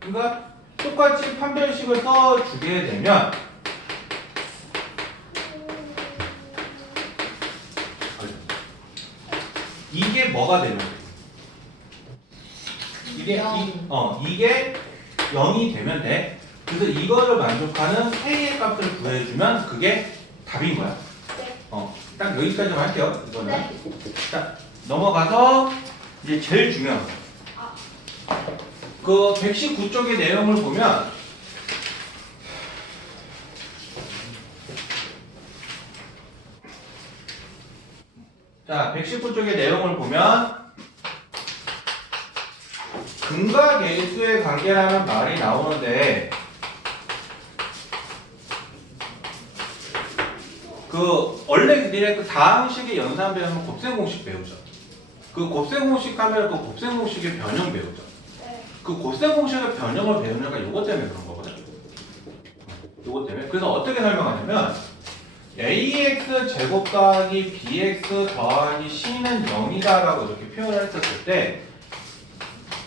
그러니까 똑같이 판별식을 써주게 되면 이게 뭐가 되는 거예요? 이게 영. 이, 어 이게 0이 되면 돼. 그래서 이거를 만족하는 K의 값을 구해주면 그게 답인 거야. 네. 어, 딱 여기까지만 할게요. 이거는. 네. 자, 넘어가서 이제 제일 중요한 거. 아. 그 119쪽의 내용을 보면 자, 119쪽의 내용을 보면 근과 계수의 관계라는 말이 나오는데 그 원래 니네 그 다항식의 연산 배우면 곱셈 공식 배우죠. 그 곱셈 공식 하면 그 곱셈 공식의 변형 배우죠. 네. 그 곱셈 공식의 변형을 배우니까 요것 때문에 그런 거거든. 요것 때문에. 그래서 어떻게 설명하냐면 ax 제곱 더하기 bx 더하기 c는 0이다라고 이렇게 표현을 했었을 때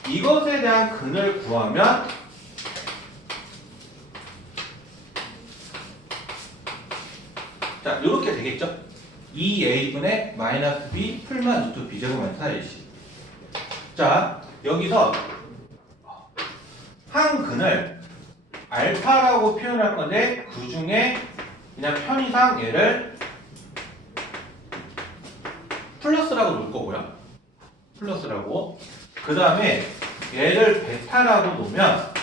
이것에 대한 근을 구하면 자 이렇게 되겠죠? 2a분의 마이너스 b 풀만 루트 b제곱 마이너스 4ac 자 여기서 한 근을 알파라고 표현할 건데 그 중에 그냥 편의상 얘를 플러스라고 놓을 거고요. 플러스라고. 그 다음에 얘를 베타라고 놓으면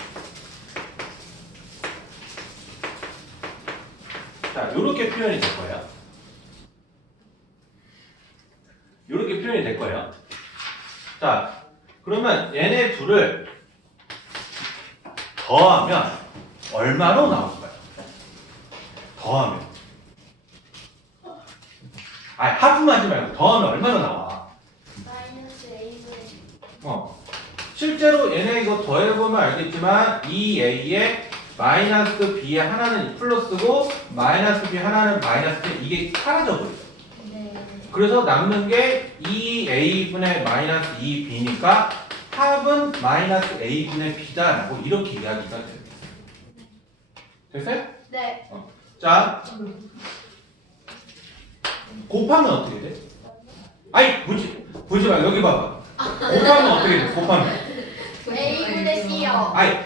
자, 이렇게 표현이 될 거예요. 이렇게 표현이 될 거예요. 자, 그러면 얘네 둘을 더하면 얼마로 나올까요? 더하면. 아니, 합분 하지 말고 더하면 얼마로 나와? 마이너스 A분의 어. 실제로 얘네 이거 더해보면 알겠지만 2a에 마이너스 b의 하나는 플러스고 마이너스 b 하나는 마이너스 b 이게 사라져 버리죠. 네. 그래서 남는 게 2a분의 마이너스 2b니까 합은 마이너스 a분의 b다라고 이렇게 이야기가 됩니다. 됐어요? 네. 자, 곱하면 어떻게 돼? 아이, 보지, 보지 마. 여기 봐봐. 곱하면 어떻게 돼? 곱하면. A분의 C요. 아이,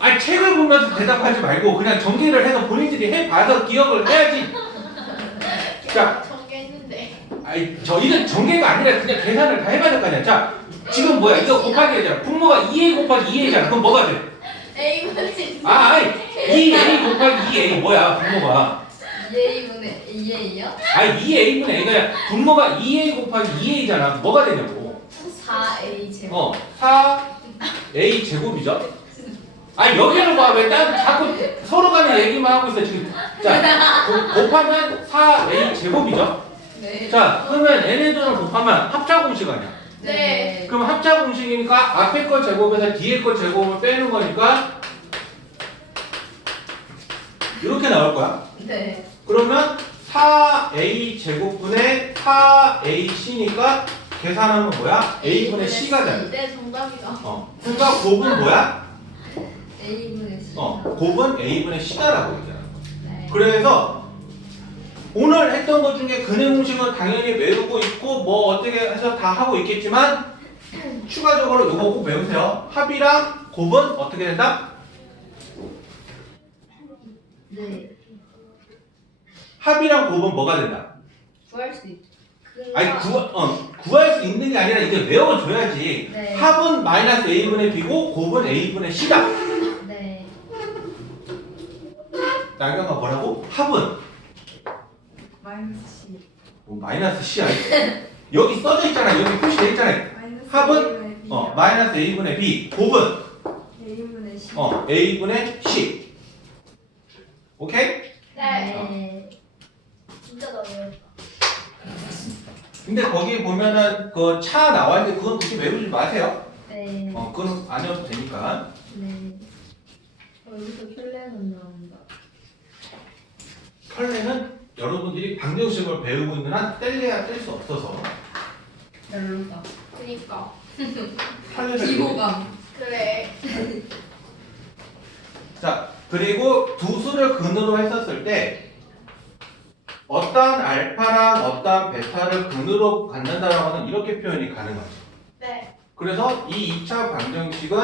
아이, 책을 보면서 대답하지 말고 그냥 전개를 해서 본인들이 해봐서 기억을 해야지. 자. 정했는데. 아이, 저희는 전개가 아니라 그냥 계산을 다 해봐야 될 거 아니야. 자, 지금 뭐야? 이거 곱하기 되잖아. 분모가 2a 곱하기 2a잖아. 그럼 뭐가 돼? A분의. 아, 아이, 2a 곱하기 2a 뭐야? 분모가. 2A분의 2A요? 아이, 2a분의 a가 분모가 2a 곱하기 2a잖아. 뭐가 되냐고. 4A 제곱 어, 4a 제곱이죠? 아니 여기를 봐. 왜 딴, 자꾸 서로 간에 얘기만 하고 있어 지금. 자, 곱- 곱하면 4a 제곱이죠? 네. 자, 그러면 얘네들을 곱하면 합차 공식 아니야? 네. 그럼 합차 공식이니까 앞에 거 제곱에서 뒤에 거 제곱을 빼는 거니까 이렇게 나올 거야. 네. 그러면 4a 제곱분의 4ac니까 계산하면 뭐야? a분의 c가 돼. 네, 정답이다. 어. 그러니까 곱은 뭐야? A분의 C 어, 곱은 a분의 c다라고 얘기하는 거야. 네. 그래서 오늘 했던 것 중에 근해 공식은 당연히 외우고 있고 뭐 어떻게 해서 다 하고 있겠지만 추가적으로 이거 꼭 외우세요. 합이랑 곱은 어떻게 된다? 네. 합이랑 곱은 뭐가 된다? 구할 수 있죠 아니 구, 어, 구할 수 있는 게 아니라 이게 외워줘야지. 네. 합은 마이너스 a분의 b고 곱은 a분의 c다. 네. 나경아 뭐라고? 합은 마이너스 C 뭐 마이너스 c 아니 여기 써져 있잖아. 여기 표시돼 있잖아. 마이너스 합은? A분의 B 어, 마이너스 a분의 b. 곱은 A분의 C 어, a분의 c. 오케이? 네. 네. 진짜 나 외웠다. 근데 거기 보면은 그 차 나와 있는데 그건 굳이 외우지 마세요. 네. 어, 그건 아니어도 되니까. 네. 어, 여기서 켤레는 나온다 컬레는 여러분들이 방정식을 배우고 있는 한 뗄래야 뗄 수 없어서 별로다. 그니까 비호감. 그래 자, 그리고 두 수를 근으로 했었을 때 어떠한 알파랑 어떠한 베타를 근으로 갖는다라고 하는 이렇게 표현이 가능하죠. 네 그래서 이 2차 방정식은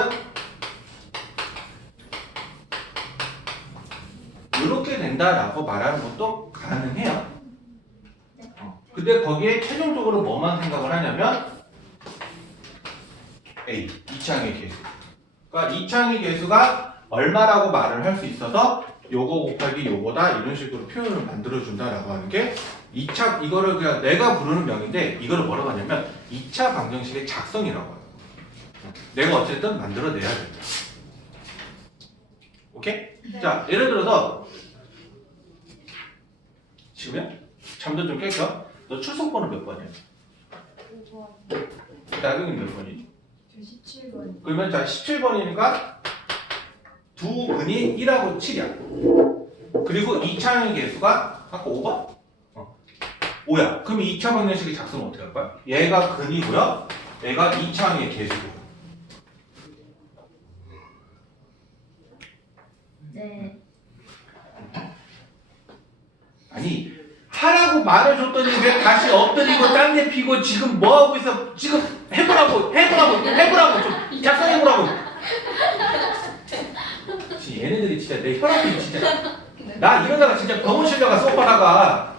된다라고 말하는 것도 가능해요. 어, 근데 거기에 최종적으로 뭐만 생각을 하냐면 A, 이창의 개수. 그러니까 이창의 개수가 얼마라고 말을 할 수 있어서 요거 곱하기 요거다 이런 식으로 표현을 만들어 준다라고 하는 게 2차 이거를 그냥 내가 부르는 명인데 이거를 뭐라고 하냐면 2차 방정식의 작성이라고 해요. 내가 어쨌든 만들어내야 된다. 오케이? 네. 자, 예를 들어서 지금이야? 잠도 좀 깰까? 너 출석 번호 몇 번이야? 나경이 몇 번이지? 17번. 그러면 자 17번이니까 두 근이 1하고 7이야. 그리고 2차의 개수가 아까 5번? 어. 5야. 그럼 2차 방정식의 작성은 어떻게 할 거야? 얘가 근이고요. 얘가 2차의 개수고. 네. 아니 하라고 말을 줬더니 왜 다시 엎드리고 딴데 피고 지금 뭐 하고 있어? 지금 해보라고 해보라고 해보라고 좀 작성해보라고. 진짜 얘네들이 진짜 내 혈압이 진짜 나 이러다가 진짜 병원 실려가 소파다가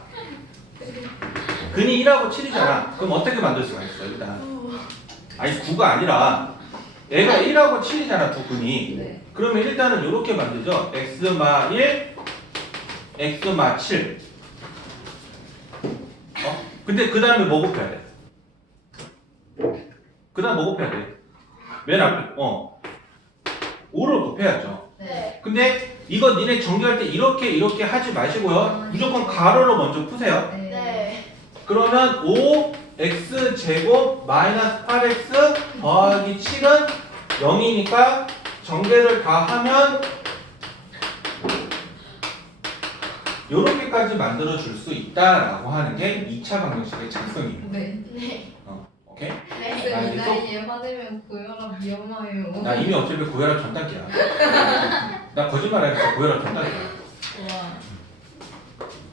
근이 1하고 7이잖아. 그럼 어떻게 만들 수가 있어 일단? 아니 9가 아니라 얘가 1하고 7이잖아 두 근이. 네. 그러면 일단은 이렇게 만들죠. x마 1, x마 7. 어? 근데 그 다음에 뭐 곱해야 돼? 그 다음 뭐 곱해야 돼? 맨 앞에, 어. 5를 곱해야죠. 네. 근데 이거 니네 정리할 때 이렇게 이렇게 하지 마시고요. 무조건 가로로 먼저 푸세요. 네. 네. 그러면 5 x 제곱 마이너스 8x 더하기 7은 0이니까 전개를 다 하면 이렇게까지 만들어 줄 수 있다라고 하는 게 2차 방정식의 작성입니다. 네. 네. 오케이? 네. 아, 이 이제 나이에 화내면 고혈압 위험해요. 나 이미 어차피 고혈압 전 단계야. 나 거짓말하니까 고혈압 전 단계야. 우와.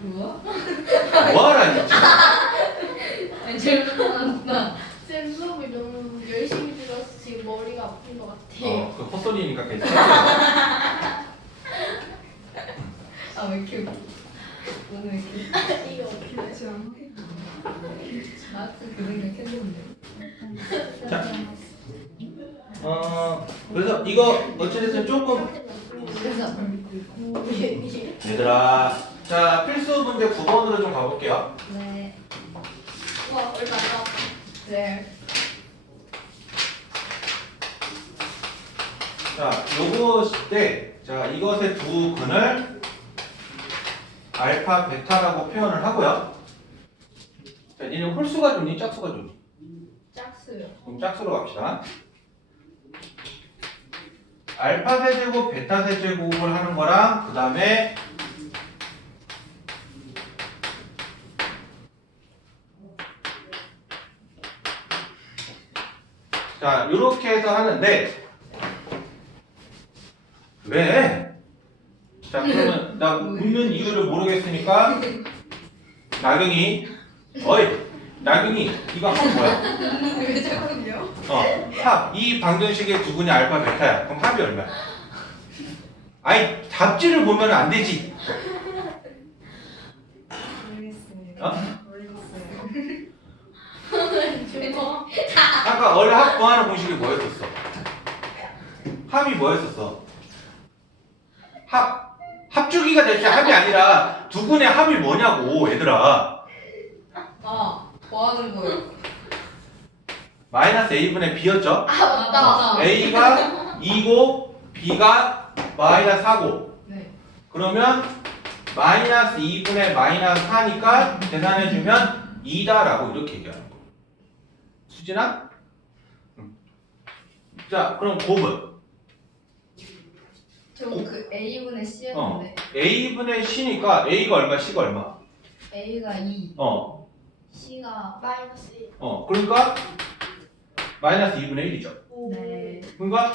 우와? 뭐하라 진짜. 아니 질문한다. 쌤 수업을 너무 열심히 들어서 지금 머리가 아픈 것 같아요. 어, 그 헛소리니까 괜찮아. 아 왜 이렇게 웃겨? 오늘 이거. 어, 그래서 이거 어찌됐든 조금 얘들아 자 필수 문제 9번으로 좀 가볼게요 네. 와 얼마 안 나왔다. 네. 자 요거 때자 이것의 두 근을 알파 베타라고 표현을 하고요 자 얘는 홀수가 좋니 짝수가 좋니 짝수요. 그럼 짝수로 갑시다 알파 세제곱 베타 세제곱을 하는 거랑 그 다음에 자 이렇게 해서 하는데 왜? 자 그러면 나 묻는 이유를 모르겠으니까 나경이 어이 나경이 이거 합 뭐야? 왜 자꾸요? 어, 합. 이 방정식의 두 분이 알파 베타야. 그럼 합이 얼마야? 아니, 답지를 보면 안 되지. 어? 모르겠어요. 아까 원래 합 구하는 공식이 뭐였었어? 합이 뭐였었어? 합. 합주기가 대체 합이 아니라 두 분의 합이 뭐냐고, 얘들아. 아, 뭐 하는 거예요? 마이너스 a분의 b였죠? 아 맞다. a가 2고 b가 마이너스 4고 네. 그러면 마이너스 2분의 마이너스 4니까 계산해주면 2다라고 이렇게 얘기하는 거야. 수진아? 응. 자, 그럼 곱은 저그 A분의 C였는데 a분의 c니까 a가 얼마, c가 얼마? A가 2, 어, C가 마이너스 1. 어, 그러니까 마이너스 2분의 1이죠. 네. 그러니까,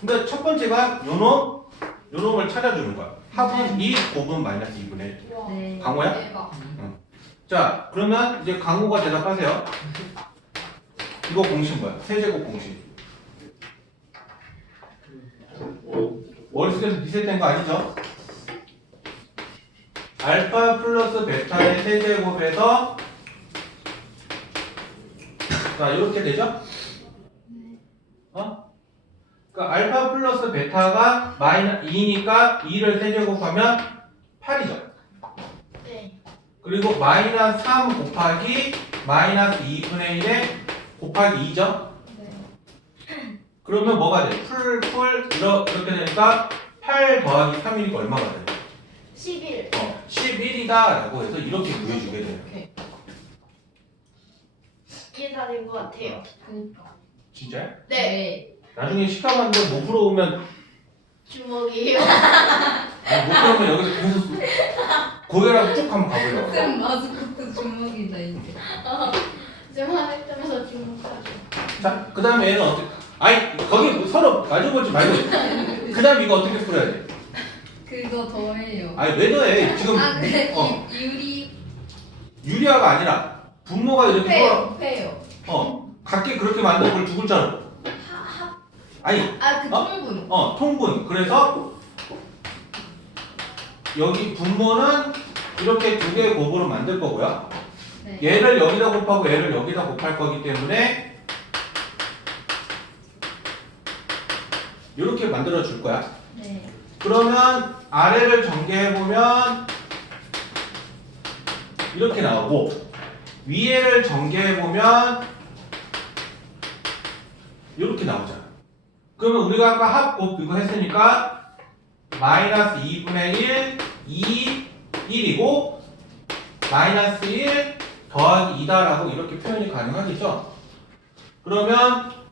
그러니까 첫 번째가 요놈, 걸 찾아주는 거야. 합은 2, 곱은 마이너스 2분의 1. 와. 네. 강호야? 대박. 자, 그러면 이제 강호가 대답하세요. 이거 공식 뭐야? 세제곱 공식. 머 릿속에서 리셋된 거 아니죠? 알파 플러스 베타의 세제곱에서 자, 이렇게 되죠? 어? 그러니까 알파 플러스 베타가 마이너 2니까 2를 세제곱하면 8이죠. 네. 그리고 마이너스 3 곱하기 마이너스 2분의 1에 곱하기 2죠? 네. 그러면 뭐가 돼? 풀, 풀, 이렇게 되니까 8 더하기 3이니까 얼마가 돼요? 11. 어, 11이다 라고 해서 이렇게 구해주게 돼요. 오케이. 이해 다된 것 같아요. 그니까. 진짜요? 네. 나중에 시켜봤는데 못 풀어오면, 주먹이에요. 아니, 못 풀어오면 여기서 계속 고개라고 쭉 한번 가보려고. 쌤 마스코트 주먹이다 이제. 하늘 점에서 주목하죠. 자, 그 다음에 얘는 어떻게, 아니, 거기 서로 마주보지 말고, 그 다음 이거 어떻게 풀어야 돼? 그거 더해요. 아니, 왜 더해? 지금, 아 그래 어. 이- 유리 유리아가 아니라, 분모가 이렇게 서로, 페요 페요. 어, 각기 그렇게 만든 걸 두 글자로. 아니, 아그 어? 통분. 어, 통분. 그래서 여기 분모는 이렇게 두 개의 곱으로 만들 거고요. 네. 얘를 여기다 곱하고 얘를 여기다 곱할 거기 때문에 이렇게 만들어 줄 거야. 네. 그러면 아래를 전개해 보면 이렇게 나오고 위에를 전개해 보면 이렇게 나오잖아. 그러면 우리가 아까 합곱 이거 했으니까 마이너스 2분의 1, 2, 1이고 마이너스 1 더하기 2다라고 이렇게 표현이 가능하겠죠? 그러면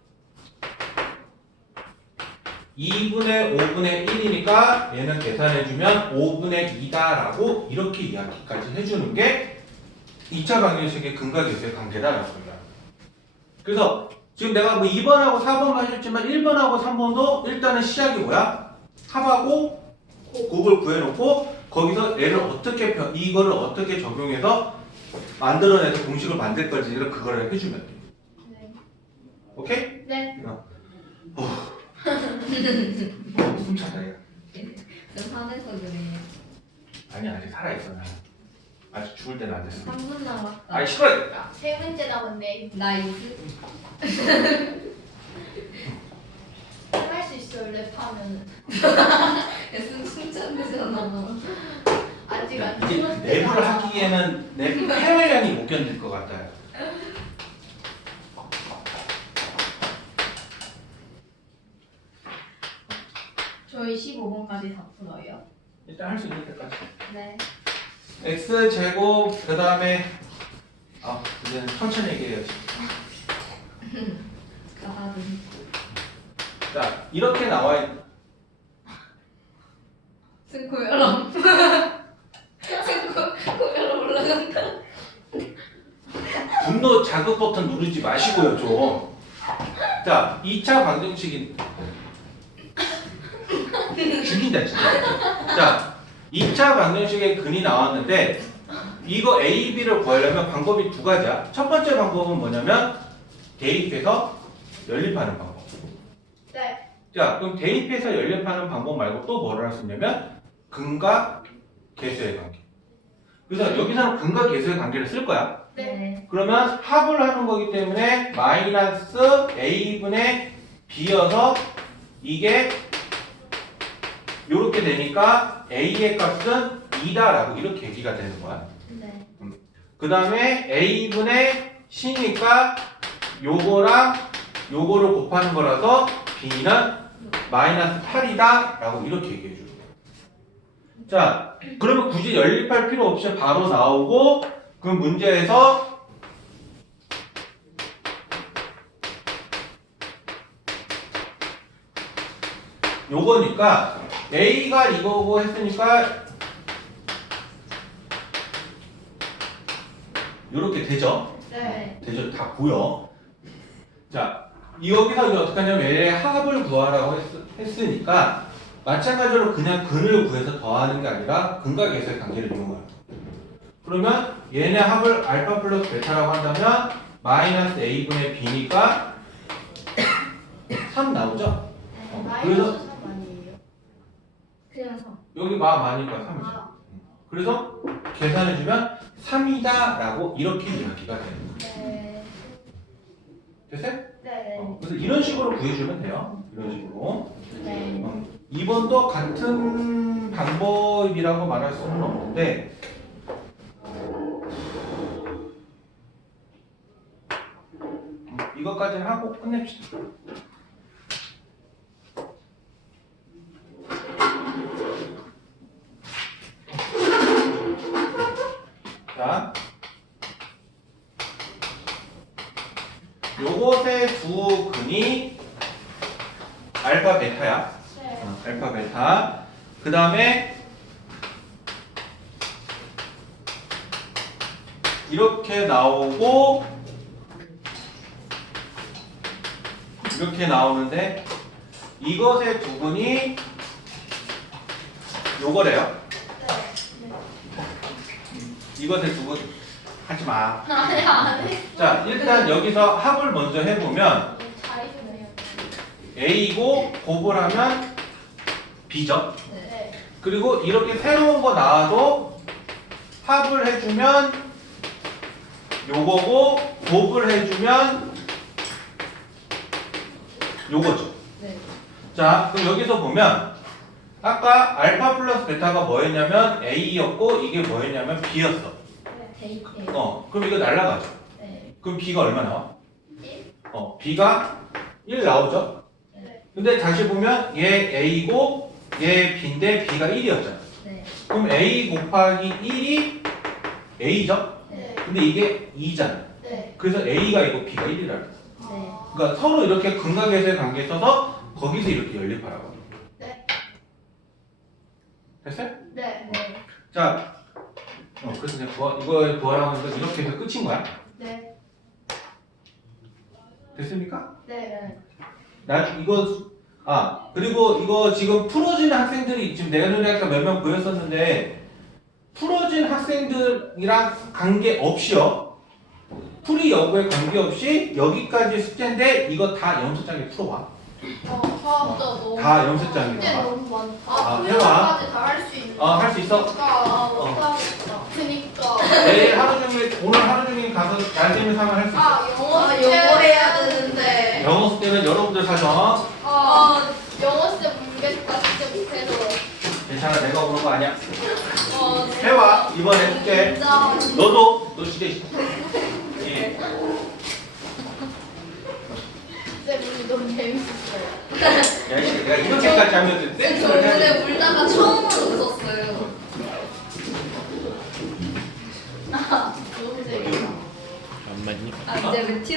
2분의 5분의 1이니까 얘는 계산해주면 5분의 2다라고 이렇게 이야기까지 해주는 게 2차 방정식의 근각에서의 관계다라고 합니다. 그래서 지금 내가 뭐 2번하고 4번만 해줬지만 1번하고 3번도 일단은 시작이 뭐야? 합하고 곱을 구해놓고 거기서 얘를 어떻게 펴- 이거를 어떻게 적용해서 만들어내서 공식을 만들 건지를 그거를 해주면 돼. 네. 오케이? 네. 숨 차다 얘. 쌤 화내서 그래요. 아니 아직 살아 있어 나. 아직 죽을 때는 안 됐어. 3분 남았다. 아니 싫어. 아, 세 문제 남았네. 나이스. 할 수 있어요. 랩하면은. 쌤 칭찬되잖아. 아직 안 찍었을 내부를 하기에는 내 폐활량이 못 견딜 것 같아요. 저희 15번까지 다 풀어요. 일단 할 수 있는 때까지. 네. x 제곱 그 다음에 아 이제 천천히 얘기해야지. 가다듬. 자 이렇게 나와 있. 쌤 고혈압. 쌤 고- 고혈압 올라간다. 분노 자극 버튼 누르지 마시고요 좀. 자 2차 방정식인 죽인다 진짜. 자 2차 방정식의 근이 나왔는데 이거 A, B를 구하려면 방법이 두 가지야. 첫 번째 방법은 뭐냐면 대입해서 연립하는 방법. 네. 자 그럼 대입해서 연립하는 방법 말고 또 뭐를 할 수 있냐면 근과 계수의 관계. 그래서 여기서는 근과 계수의 관계를 쓸 거야. 네. 그러면 합을 하는 거기 때문에 마이너스 a분의 b여서 이게 이렇게 되니까 a의 값은 2다라고 이렇게 얘기가 되는 거야. 네. 그 다음에 a분의 c니까 요거랑 요거를 곱하는 거라서 b는 마이너스 8이다 라고 이렇게 얘기해 줄게요. 자, 그러면 굳이 연립할 필요 없이 바로 나오고 그 문제에서 요거니까 A가 이거고 했으니까 요렇게 되죠? 네. 되죠? 다 보여. 자, 여기서 이제 어떻게 하냐면 얘의 합을 구하라고 했, 으니까 마찬가지로 그냥 근을 구해서 더하는 게 아니라 근각에서의 관계를 이용해요. 그러면 얘네 합을 알파 플러스 베타라고 한다면 마이너스 a분의 b니까 3 나오죠? 어, 그래서 30. 여기 마 마니까 3이죠. 아. 음. 그래서 계산해주면 3이다 라고 이렇게 이야기가 되는 거예요. 네. 됐어요? 네. 어, 그래서 이런 식으로 구해주면 돼요. 이런 네. 식으로. 네. 어, 2번도 같은 방법이라고 말할 수는 없는데 음, 이것까지 하고 끝냅시다. 다음에 이렇게 나오고 이렇게 나오는데 이것의 부분이 요거래요 이것의 부분 하지 마. 아니, 아니. 자 일단 여기서 합을 먼저 해보면 잘해주네요. A고 곱을 하면 B죠. 네. 그리고 이렇게 새로운 거 나와도 합을 해주면 요거고 곱을 해주면 요거죠. 네. 자, 그럼 여기서 보면 아까 알파 플러스 베타가 뭐였냐면 A였고 이게 뭐였냐면 B였어. 데이트. 어, 그럼 이거 날라가죠. 네. 그럼 B가 얼마 나와? 1? 어, B가 1 나오죠. 네. 근데 다시 보면 얘 A고 얘 B인데 B가 1이었잖아. 네. 그럼 A 곱하기 1이 A죠? 네. 근데 이게 2잖아. 네. 그래서 A가 이고 B가 1이라는 거야. 네. 그러니까 서로 이렇게 근각에서의 관계에 있어서 거기서 이렇게 연립하라고. 네. 됐어요? 네. 네. 자, 어, 그래서 이제 부하, 이거 부하라고 하니까 이렇게 해서 끝인 거야. 네. 됐습니까? 네. 나 이거 아 그리고 이거 지금 풀어지는 학생들이 지금 내가 전에 아까 몇 명 보였었는데 풀어진 학생들이랑 관계 없이요 풀이 여부에 관계 없이 여기까지 숙제인데 이거 다 염소장에 풀어와 어. 다 염소장이다. 숙제 너무 많다. 아, 아, 해봐. 토요일까지 다할 수 있는. 어 할 수 있어 그러니까 어. 못하겠다. 그니까. 내일 하루 종일 오늘 하루 종일 가서 날 되면 사면 할 수 있어 아, 영어 아, 숙제 영어 해야 되는데. 영어 숙제는 여러분들 사정 괜찮아 내가 오는 거 아니야 어, 이번에 숙제 진짜. 너도 너 진짜 예. 숙제 문이 너무 재밌었어요. 야, 이 내가 이렇게까지 하면 저 해야 돼. 오늘 울다가 처음으로 웃었어요. 너무 재밌어. 아, 이제 왜 티?